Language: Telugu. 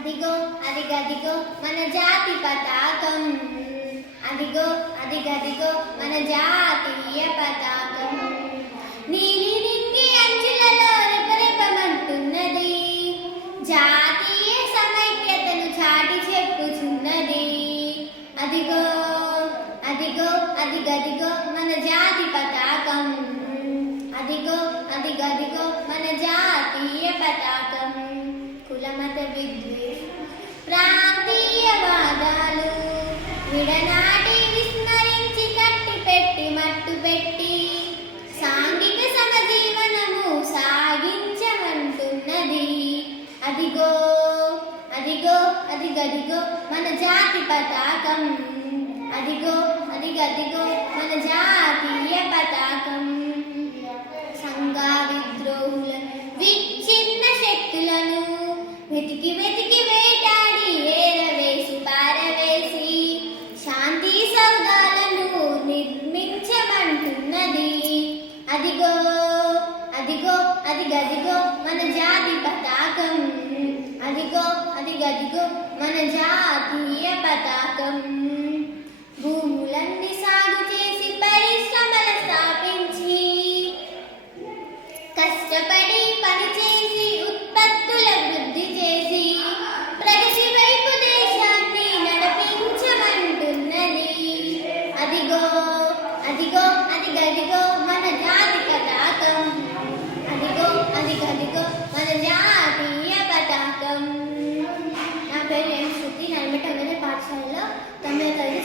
అదిగో అదిగదిగో మన జాతి పతాకం. అదిగో అదిగదిగో మన జాతీయ పతాకం. నీలి నింగి అంచులలో రెపరెపమంటున్నది. జాతీయ సమైక్యతను చాటి చెప్పుచున్నది. అదిగో అదిగో అదిగదిగో మన జాతి పతాకం. అదిగో అదిగదిగో మన జాతి అదిగదిగో మన జాతి పతాకం. అదిగో అదిగదిగో మన జాతీయ పతాకం. సంఘ విద్రోహుల విచ్ఛిన్న శక్తులను వెతికి వెతికి వేటాడి ఏరవేసి పారవేసి శాంతి సౌధాలను నిర్మించమంటున్నది. అదిగో అదిగో అదిగదిగో మన జాతి పతాకం. అదిగో అదిగదిగో గదిగో జాతీయ పతాకం? భూములన్నీ సాగు చేసి పరిశ్రమలు స్థాపించి కష్టపడి పనిచేసి ఉత్పత్తుల వృద్ధి చేసి ప్రగతి వైపు దేశాన్ని నడిపించమంటున్నది. అదిగో అదిగో అది గదిగో మన జాతి పతాకం. అదిగో అది గదిగో మన జాతీయ పతాకం. నా పేరు? Mehmet Ali